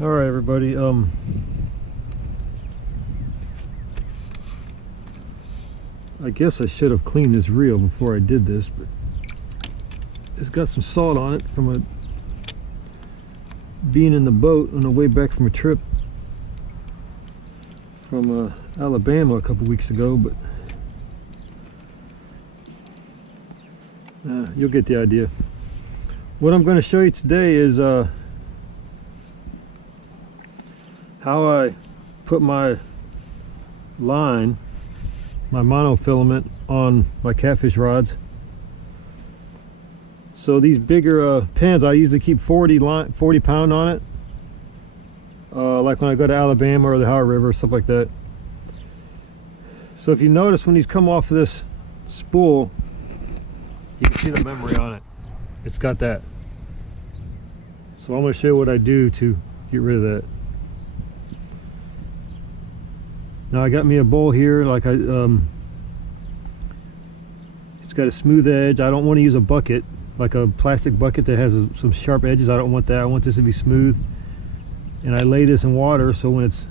All right, everybody. I guess I should have cleaned this reel before I did this, but it's got some salt on it from being in the boat on the way back from a trip from Alabama a couple weeks ago. But you'll get the idea. What I'm going to show you today is how I put my line, my monofilament, on my catfish rods. So these bigger pens, I usually keep 40 pound on it, like when I go to Alabama or the Howard River, stuff like that. So if you notice, when these come off of this spool, you can see the memory on it. It's got that. So I'm going to show you what I do to get rid of that. Now I got me a bowl here, like it's got a smooth edge. I don't want to use a bucket, like a plastic bucket that has some sharp edges. I don't want that. I want this to be smooth. And I lay this in water, so when it's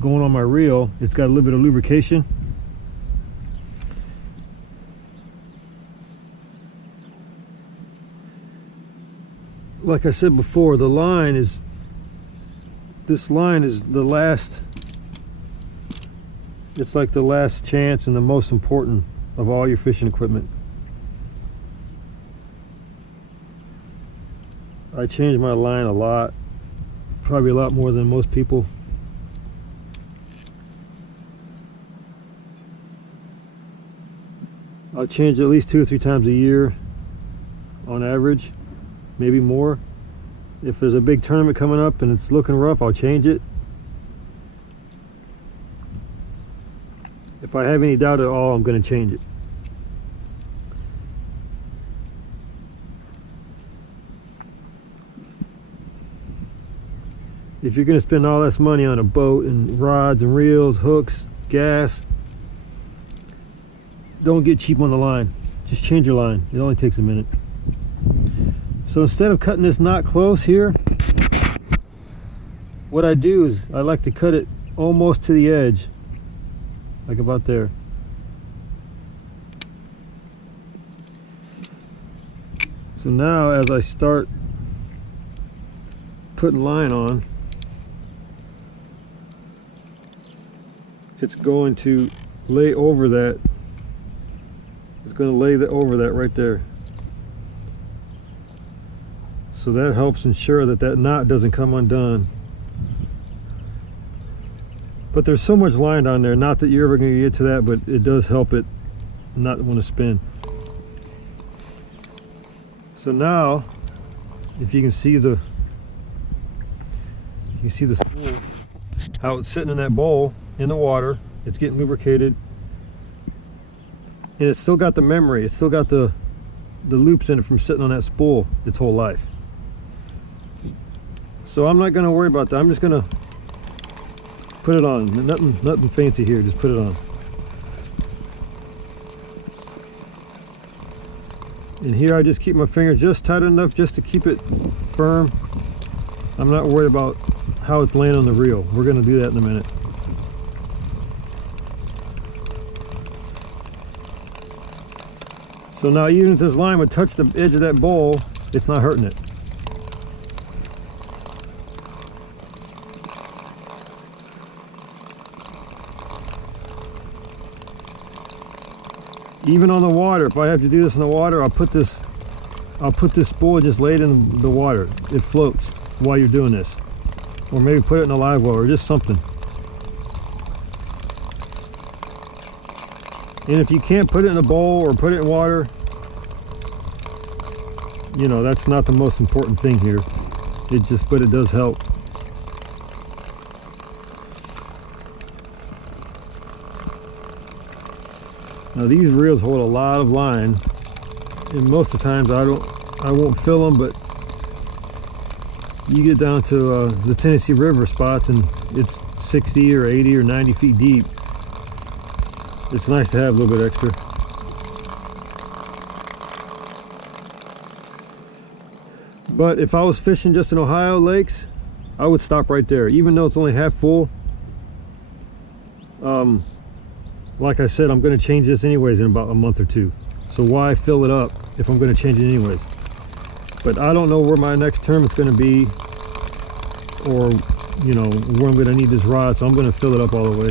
going on my reel, it's got a little bit of lubrication. Like I said before, this line is the last. It's like the last chance and the most important of all your fishing equipment. I change my line a lot, probably a lot more than most people. I'll change it at least 2 or 3 times a year on average, maybe more. If there's a big tournament coming up and it's looking rough, I'll change it. If I have any doubt at all, I'm going to change it. If you're going to spend all this money on a boat and rods and reels, hooks, gas, don't get cheap on the line. Just change your line. It only takes a minute. So instead of cutting this knot close here, what I do is I like to cut it almost to the edge. Like about there. So now as I start putting line on, it's going to lay over that. It's going to lay over that right there. So that helps ensure that that knot doesn't come undone. But there's so much line on there, not that you're ever going to get to that, but it does help it not want to spin. So now, if you can see the spool, how it's sitting in that bowl in the water, it's getting lubricated, and it's still got the memory. It's still got the loops in it from sitting on that spool its whole life. So I'm not going to worry about that. I'm just going to put it on. Nothing fancy here, just put it on. And here I just keep my finger just tight enough just to keep it firm. I'm not worried about how it's laying on the reel. We're going to do that in a minute. So now even if this line would touch the edge of that bowl, it's not hurting it. Even on the water, if I have to do this in the water, I'll put this spool just laid in the water. It floats while you're doing this. Or maybe put it in a live well or just something. And if you can't put it in a bowl or put it in water, you know, that's not the most important thing here. But it does help. Now these reels hold a lot of line, and most of the times I won't fill them, but you get down to the Tennessee River spots and it's 60 or 80 or 90 feet deep. It's nice to have a little bit extra. But if I was fishing just in Ohio lakes, I would stop right there, even though it's only half full. Like I said, I'm going to change this anyways in about a month or two. So why fill it up if I'm going to change it anyways? But I don't know where my next term is going to be, or you know, where I'm going to need this rod, so I'm going to fill it up all the way.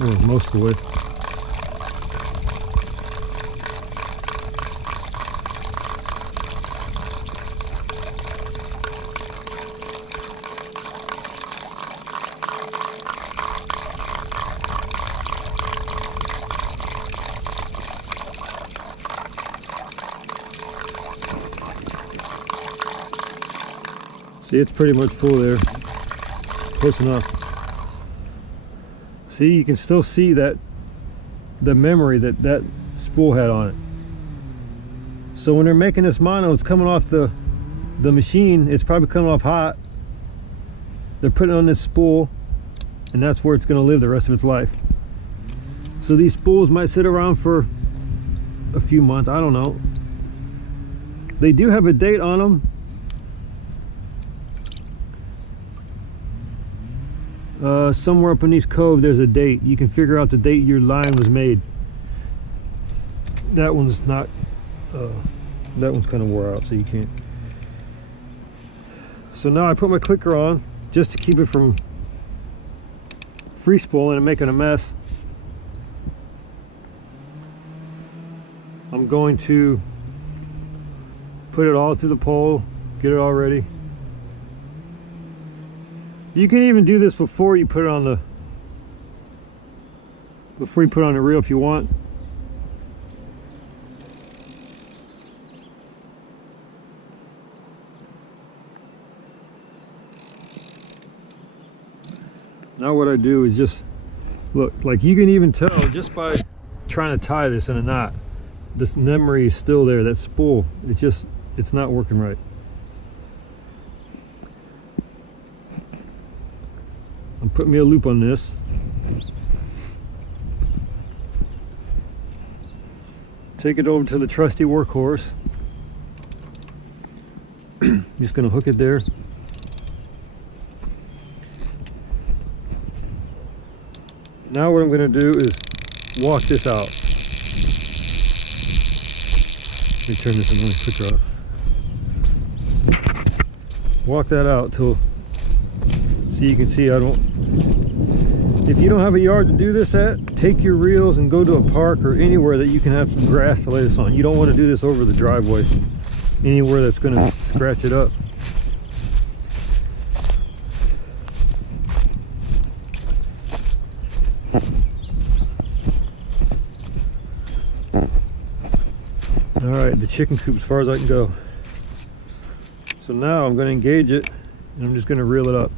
Well, most of the way. See, it's pretty much full there. Close enough. See, you can still see that the memory that spool had on it. So when they're making this mono, it's coming off the machine. It's probably coming off hot. They're putting it on this spool, and that's where it's going to live the rest of its life. So these spools might sit around for a few months. I don't know. They do have a date on them. Somewhere up in East Cove there's a date. You can figure out the date your line was made. That one's not, that one's kind of wore out, so you can't. So now I put my clicker on just to keep it from free spooling and making a mess. I'm going to put it all through the pole, get it all ready. You can even do this before you put it on the reel if you want. Now what I do is just look, like you can even tell just by trying to tie this in a knot, this memory is still there, that spool, it's not working right. I'm putting me a loop on this. Take it over to the trusty workhorse. I'm just going to hook it there. Now what I'm going to do is walk this out. Let me turn this and switch off. Walk that out till, so you can see if you don't have a yard to do this at, take your reels and go to a park or anywhere that you can have some grass to lay this on. You don't want to do this over the driveway, anywhere that's going to scratch it up. Alright, the chicken coop as far as I can go. So now I'm going to engage it and I'm just going to reel it up.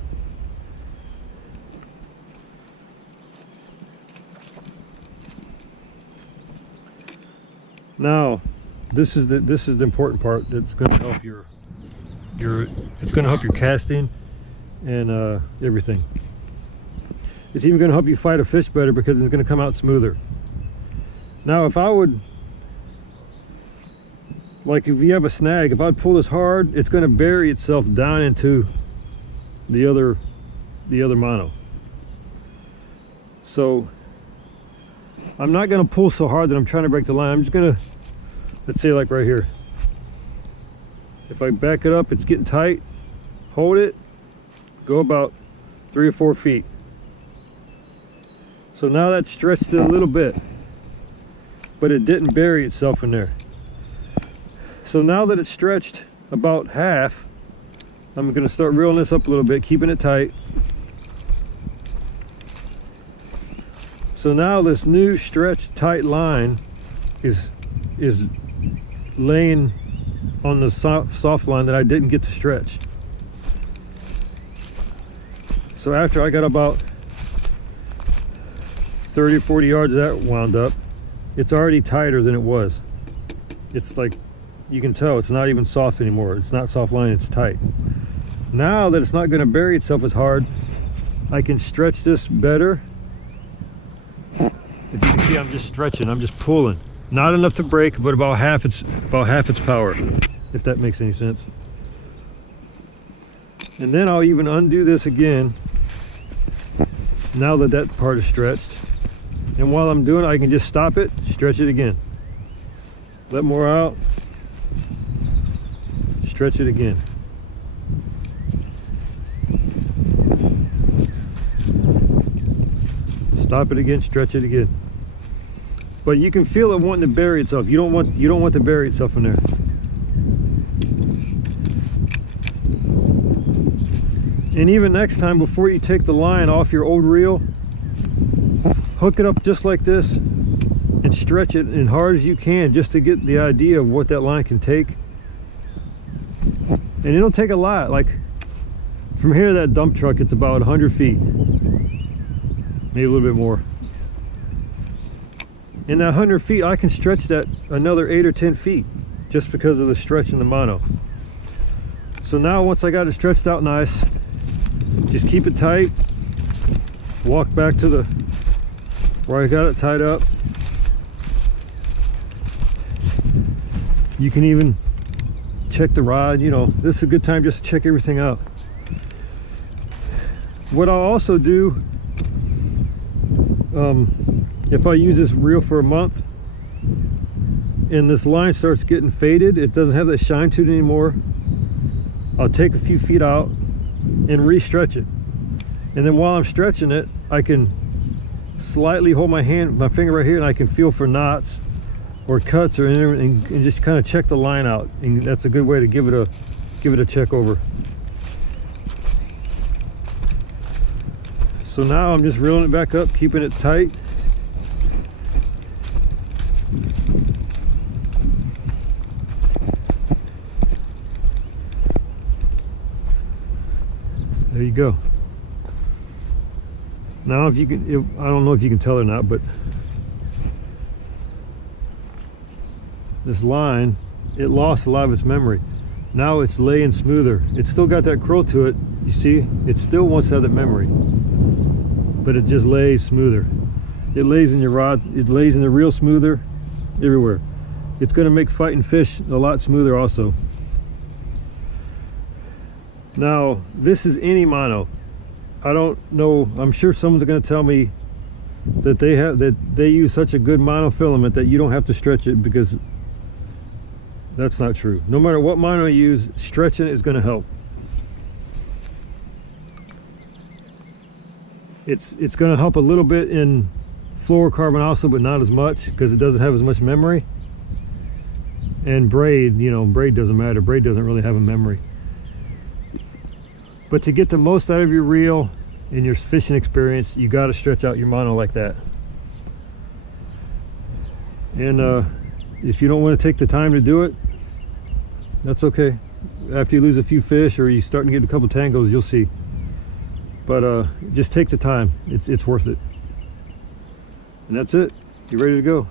Now, this is the important part that's going to help it's going to help your casting and everything. It's even going to help you fight a fish better because it's going to come out smoother. Now, if I would, like if you have a snag, if I'd pull this hard, it's going to bury itself down into the other mono. So I'm not going to pull so hard that I'm trying to break the line. I'm just going to, let's say like right here. If I back it up, it's getting tight. Hold it, go about 3 or 4 feet. So now that's stretched it a little bit, but it didn't bury itself in there. So now that it's stretched about half, I'm going to start reeling this up a little bit, keeping it tight. So now this new stretched tight line is laying on the soft line that I didn't get to stretch. So after I got about 30 or 40 yards of that wound up, it's already tighter than it was. It's like, you can tell it's not even soft anymore. It's not soft line, it's tight. Now that it's not going to bury itself as hard, I can stretch this better. If you can see, I'm just stretching, I'm just pulling. Not enough to break, but about half its power, if that makes any sense. And then I'll even undo this again now that that part is stretched. And while I'm doing it, I can just stop it, stretch it again. Let more out, stretch it again. Stop it again, stretch it again. But you can feel it wanting to bury itself. You don't want to bury itself in there. And even next time, before you take the line off your old reel, hook it up just like this and stretch it as hard as you can just to get the idea of what that line can take. And it'll take a lot. Like from here to that dump truck, it's about 100 feet, maybe a little bit more. In that 100 feet, I can stretch that another 8 or 10 feet just because of the stretch in the mono. So now once I got it stretched out nice, just keep it tight, walk back to the where I got it tied up. You can even check the rod, you know, this is a good time just to check everything out. What I'll also do, if I use this reel for a month and this line starts getting faded, it doesn't have that shine to it anymore, I'll take a few feet out and re-stretch it. And then while I'm stretching it, I can slightly hold my finger right here, and I can feel for knots or cuts or anything, and just kind of check the line out. And that's a good way to give it a check over. So now I'm just reeling it back up, keeping it tight. There you go. Now if you can, I don't know if you can tell or not, but this line, it lost a lot of its memory. Now it's laying smoother. It's still got that curl to it, you see? It still wants to have that memory, but it just lays smoother. It lays in your rod, it lays in the reel smoother, everywhere. It's gonna make fighting fish a lot smoother also. Now, this is any mono. I don't know, I'm sure someone's gonna tell me that they use such a good monofilament that you don't have to stretch it, because that's not true. No matter what mono you use, stretching is gonna help. It's gonna help a little bit in fluorocarbon also, but not as much, because it doesn't have as much memory. And braid, you know, braid doesn't matter. Braid doesn't really have a memory. But to get the most out of your reel and your fishing experience, you got to stretch out your mono like that. And if you don't want to take the time to do it, that's okay. After you lose a few fish or you start to get a couple tangos, you'll see. But just take the time. It's worth it. And that's it. You're ready to go.